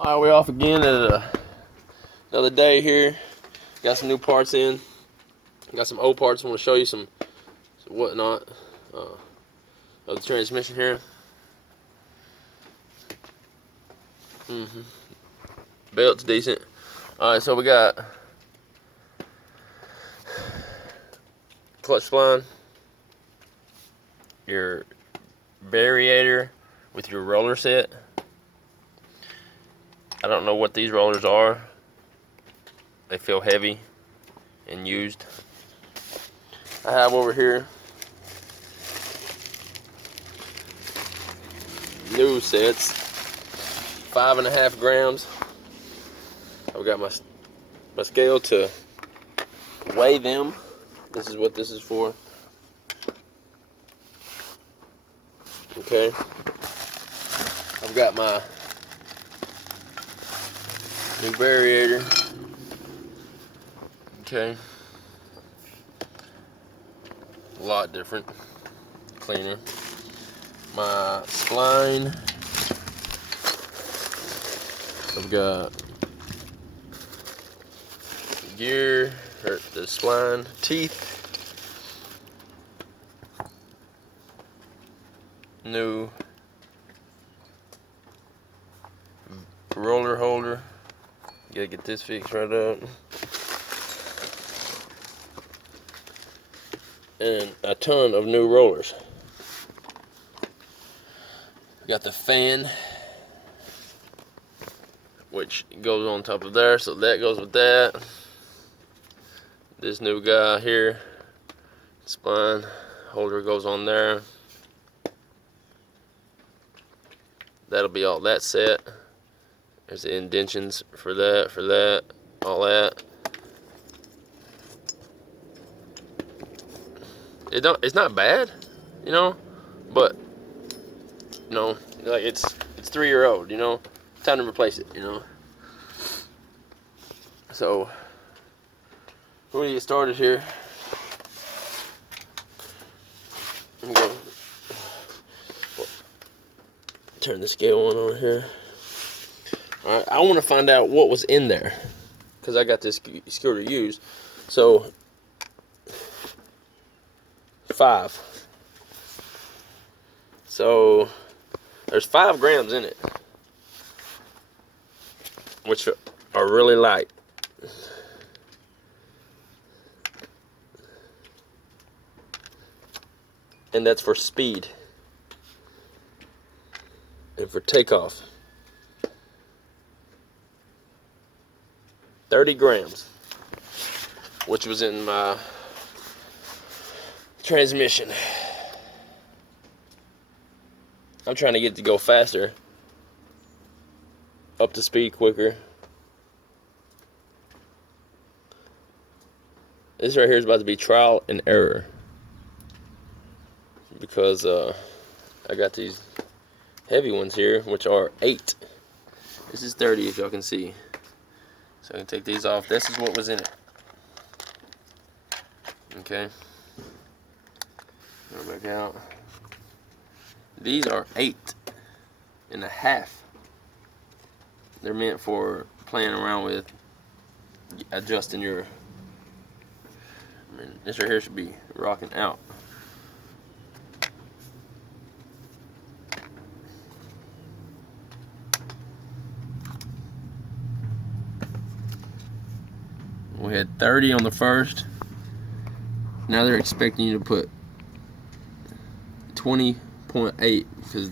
Alright, we're off again at another day here. Got some new parts in. Got some old parts. I want to show you some whatnot of the transmission here. Belt's decent. Alright, so we got clutch spline, your variator with your roller set. I don't know what these rollers are. They feel heavy and used. I have over here new sets, 5.5 grams. I've got my scale to weigh them. This is what this is for. Okay. I've got my new variator. Okay. A lot different. Cleaner. My spline. I've got gear, or the spline teeth. New roller holder. Gotta get this fixed right up. And a ton of new rollers. Got the fan, which goes on top of there, so that goes with that. This new guy here, spline holder goes on there. That'll be all that set. There's the indentions for that, all that. It's not bad, you know, but you know, like it's 3-year-old, you know. Time to replace it, you know. So we're gonna get started here. I'm gonna turn the scale on over here. Alright, I want to find out what was in there, because I got this scooter used. So 5. So there's 5 grams in it, which are really light. And that's for speed and for takeoff. 30 grams, which was in my transmission. I'm trying to get it to go faster, up to speed quicker. This right here is about to be trial and error, because I got these heavy ones here, which are 8. This is 30, if y'all can see. So I can take these off. This is what was in it. Okay. Go back out. These are 8.5. They're meant for playing around with, adjusting your. I mean, this right here should be rocking out. We had 30 on the first. Now they're expecting you to put 20.8, because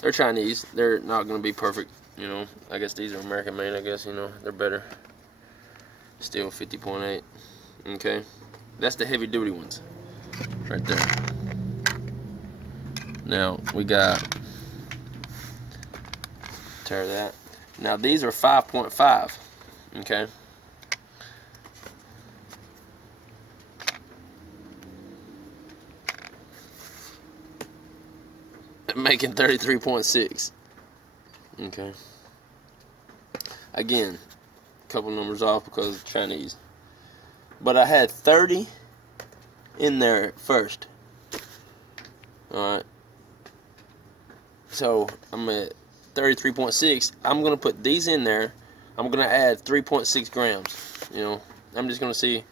they're Chinese. They're not going to be perfect, you know. I guess these are American made, I guess, you know. They're better. Still 50.8. Okay. That's the heavy duty ones. Right there. Now, we got, tear that. Now, these are 5.5. Okay. Making 33.6. Okay. Again, a couple numbers off because of Chinese. But I had 30 in there first. Alright. So I'm at 33.6. I'm gonna put these in there. I'm gonna add 3.6 grams. You know, I'm just gonna see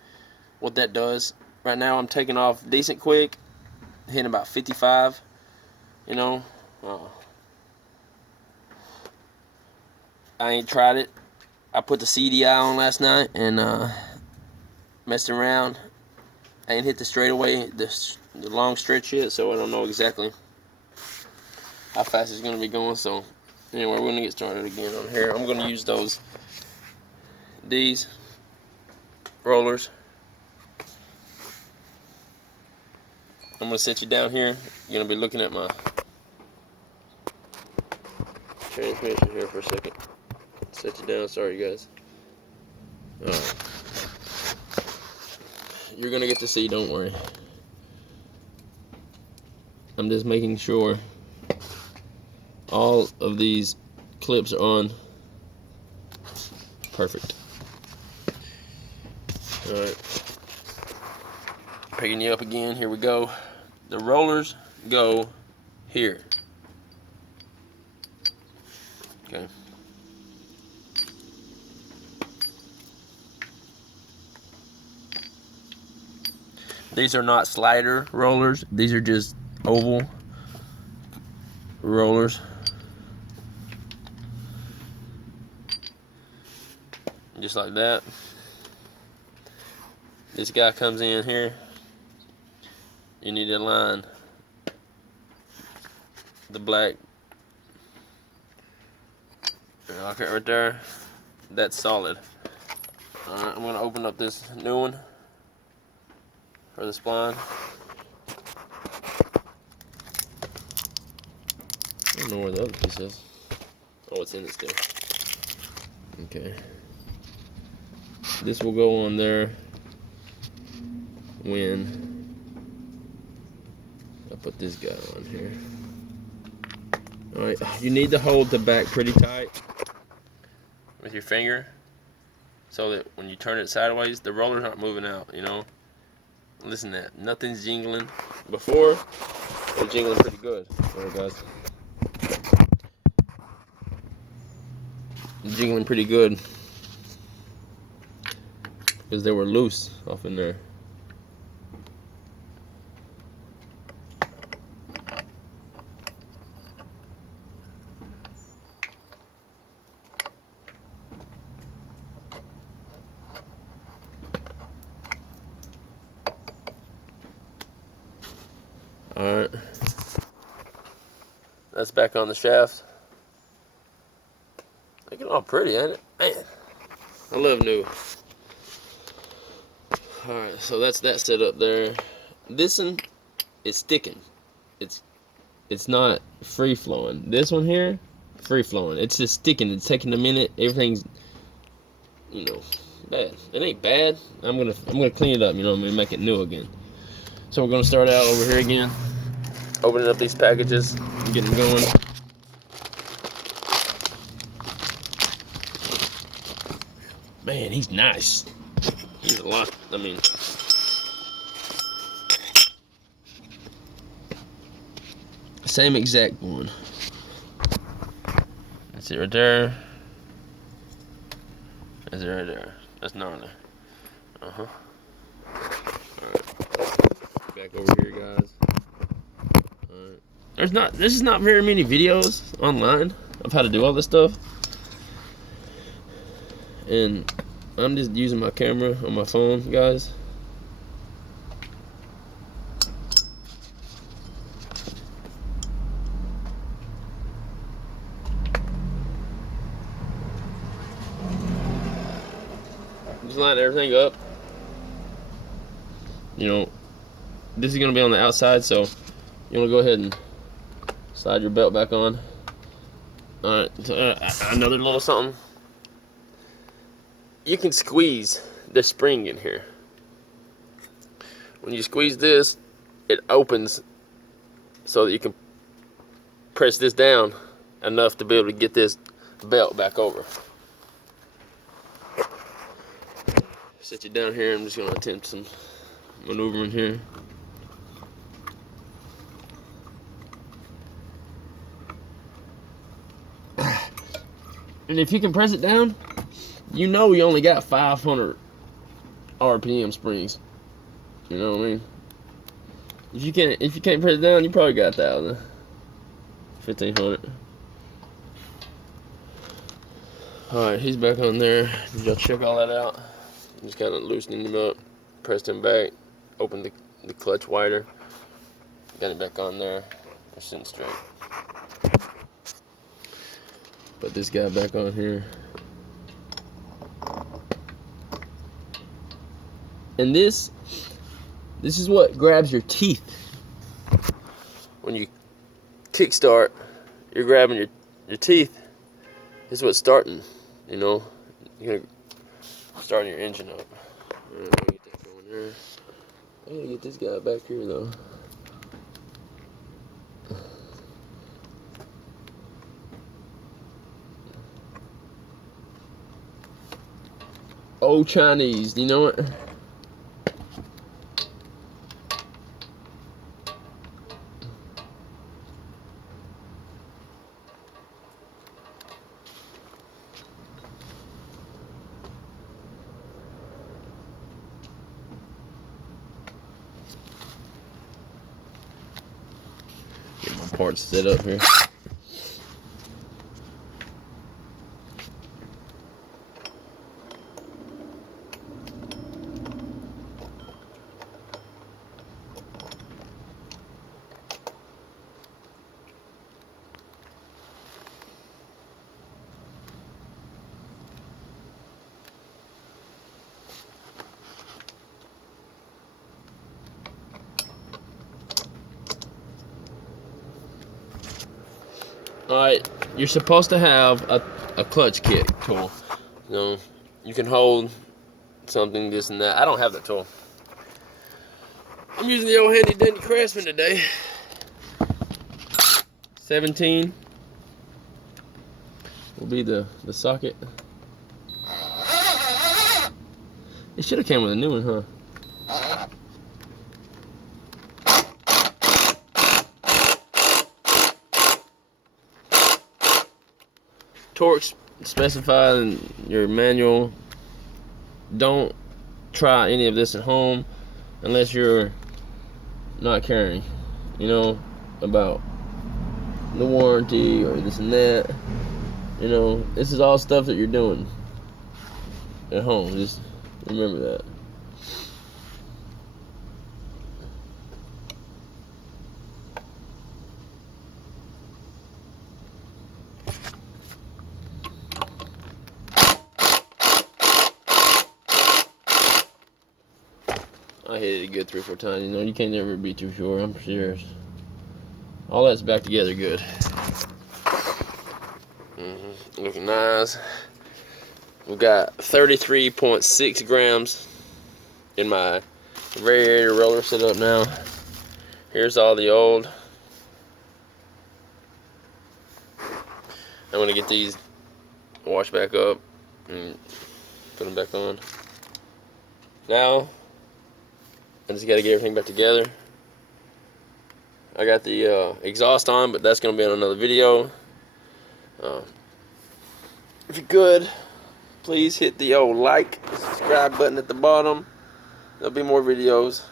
what that does. Right now I'm taking off decent quick, hitting about 55. You know, I ain't tried it. I put the CDI on last night and messed around. I ain't hit the straightaway, the long stretch yet, so I don't know exactly how fast it's gonna be going. So anyway, we're gonna get started again on here. I'm gonna use these rollers. I'm gonna set you down here. You're gonna be looking at my transmission here for a second. Set you down. Sorry, guys. Alright. You're gonna get to see. Don't worry. I'm just making sure all of these clips are on. Perfect. Alright. Picking you up again. Here we go. The rollers go here. Okay. These are not slider rollers. These are just oval rollers. Just like that. This guy comes in here. You need to align the black. Okay, right there. That's solid. Alright, I'm going to open up this new one for the spline. I don't know where the other piece is. Oh, it's in it still. Okay. This will go on there when I put this guy on here. Alright, you need to hold the back pretty tight with your finger so that when you turn it sideways, the rollers aren't moving out, you know? Listen to that. Nothing's jingling. Before, it was jingling pretty good. Alright, guys. Jingling pretty good because they were loose off in there. Alright, that's back on the shaft. Looking all pretty, ain't it? Man, I love new. Alright, so that's that set up there. This one is sticking. It's not free flowing. This one here, free flowing. It's just sticking. It's taking a minute. Everything's, you know, bad. It ain't bad. I'm gonna clean it up. You know, I'm gonna make it new again. So we're gonna start out over here again, opening up these packages, getting going. Man, he's nice. He's a lot. I mean, same exact one. That's it right there. That's it right there. That's gnarly. Uh-huh. Alright. Back over here, guys. Alright. There's not very many videos online of how to do all this stuff. And I'm just using my camera on my phone, guys. Just line everything up. You know, this is gonna be on the outside, so you wanna go ahead and slide your belt back on. Alright, another little something. You can squeeze the spring in here. When you squeeze this, it opens so that you can press this down enough to be able to get this belt back over. Set you down here. I'm just going to attempt some maneuvering here. And if you can press it down, you know you only got 500 RPM springs. You know what I mean? If you can't press it down, you probably got 1,000, 1,500. All right, he's back on there. Did y'all check all that out? Just kind of loosening him up, pressed him back, opened the clutch wider, got it back on there. We're sitting straight. Put this guy back on here. And this is what grabs your teeth. When you kickstart, you're grabbing your teeth. This is what's starting, you know. You're starting your engine up. Alright, get that going there. I gotta get this guy back here though. Old Chinese, you know what? Get my parts set up here. Alright, you're supposed to have a clutch kick tool. You know, you can hold something, this and that. I don't have that tool. I'm using the old handy dandy Craftsman today. 17 will be the socket. It should have came with a new one, huh? Torques specified in your manual. Don't try any of this at home unless you're not caring, you know, about the warranty or this and that. You know, this is all stuff that you're doing at home. Just remember that. I hit it a good 3 or 4 times. You know, you can't never be too sure. I'm serious. All that's back together good. Looking nice. We got 33.6 grams in my variator roller set up now. Here's all the old. I'm gonna get these washed back up and put them back on. Now I just got to get everything back together. I got the exhaust on, but that's going to be on another video. If you could, please hit the old like, subscribe button at the bottom. There'll be more videos.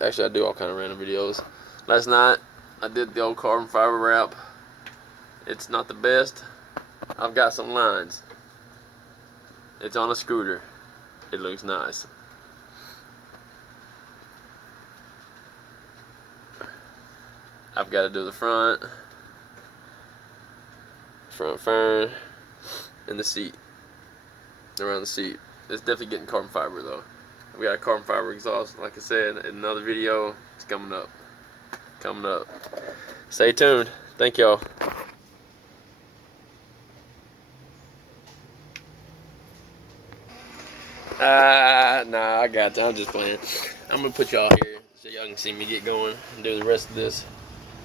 Actually, I do all kind of random videos. Last night, I did the old carbon fiber wrap. It's not the best. I've got some lines. It's on a scooter. It looks nice. I've got to do the front fern, and the seat, around the seat. It's definitely getting carbon fiber though. We got a carbon fiber exhaust, like I said, in another video. It's coming up. Stay tuned. Thank y'all. Nah, I got you. I'm just playing. I'm gonna put y'all here so y'all can see me get going and do the rest of this,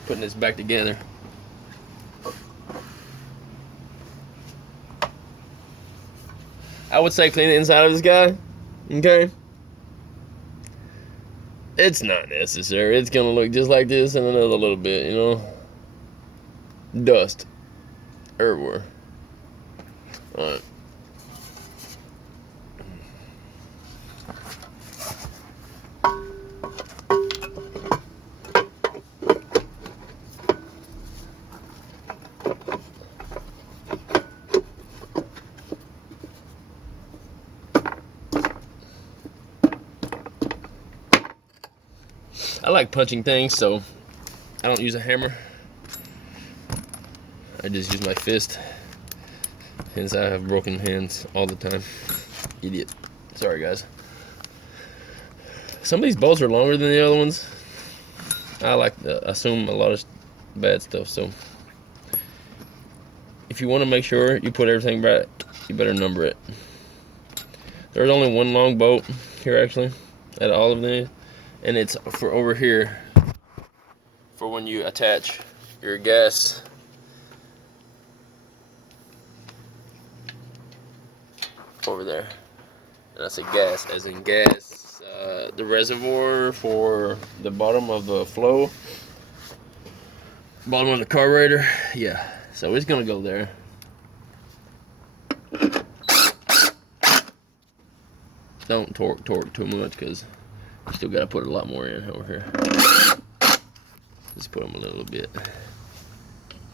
putting this back together. I would say clean the inside of this guy, okay? It's not necessary. It's gonna look just like this in another little bit, you know? Dust. everywhere. Alright. I like punching things, so I don't use a hammer. I just use my fist. Hence I have broken hands all the time. Idiot. Sorry guys. Some of these bolts are longer than the other ones. I like to assume a lot of bad stuff, so if you want to make sure you put everything right, you better number it. There's only one long bolt here actually at all of them, and it's for over here for when you attach your gas over there. And I say gas as in gas, the reservoir for the bottom of the flow, bottom of the carburetor. Yeah, so it's gonna go there. Don't torque too much, because you still gotta put a lot more in over here. Just put them a little bit.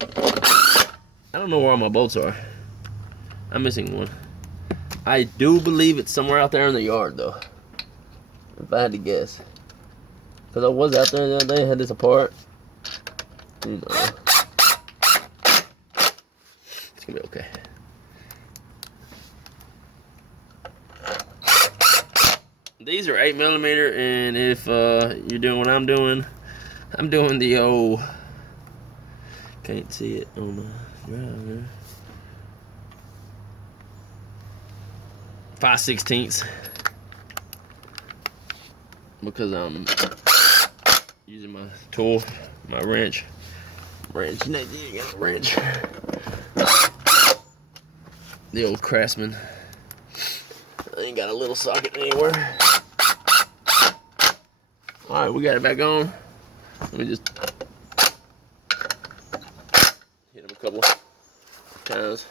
I don't know where all my bolts are. I'm missing one. I do believe it's somewhere out there in the yard though, if I had to guess. Because I was out there the other day, had this apart. You know. It's gonna be okay. These are 8mm, and if you're doing what I'm doing the old, can't see it on the driver, 5/16, because I'm using my tool, my wrench. You got a wrench. The old Craftsman. I ain't got a little socket anywhere. Alright, we got it back on. Let me just hit him a couple times.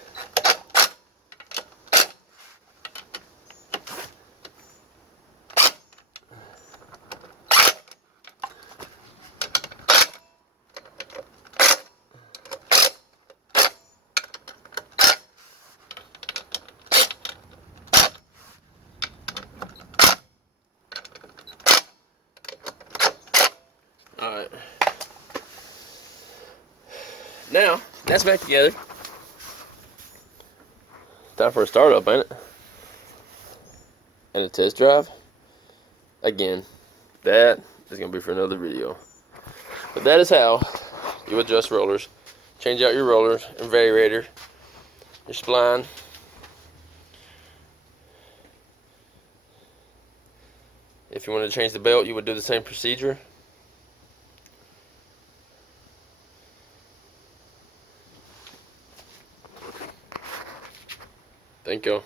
Alright. Now, that's back together. Time for a startup, ain't it? And a test drive. Again, that is going to be for another video. But that is how you adjust rollers. Change out your rollers and variator, your spline. If you wanted to change the belt, you would do the same procedure. Thank you.